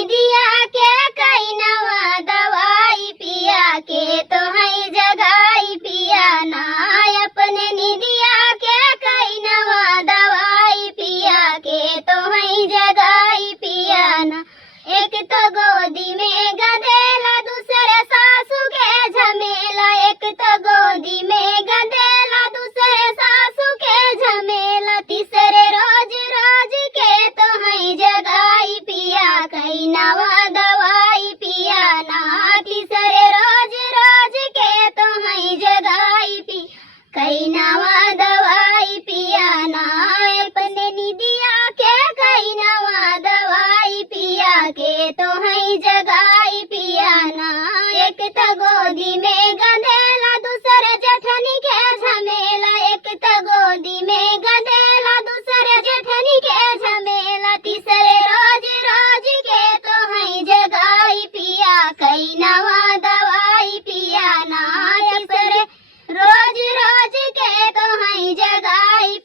निदिया के कई नवा दवाई पिया के तो है जगाई पिया ना अपने निदिया के कई नवा दवाई पिया के तो है जगाई पिया ना। एक तो गोदी में गदेला दूसरे सासू के झमेला, एक तो गोदी में गदेला दूसरे सासू के झमेला, तीसरे रोज रोज के तो है जगाई पिया कई नवा दवाई पिया ना। तीसरे रोज रोज के तो है जगाई पी कई नवा दवाई पिया ना अपने निदिया के कई नवा दवाई पिया के तो है जगाई पिया ना। एक तो गोदी में गदेला दूसरे जेठनी के झमेला, एक तो गोदी में गदेला दूसरे जेठनी के झमेला, तीसरे रोज रोज के तो है जगाई पिया कई नवा दवाई पिया ना। तीसरे रोज रोज के तो है जगाई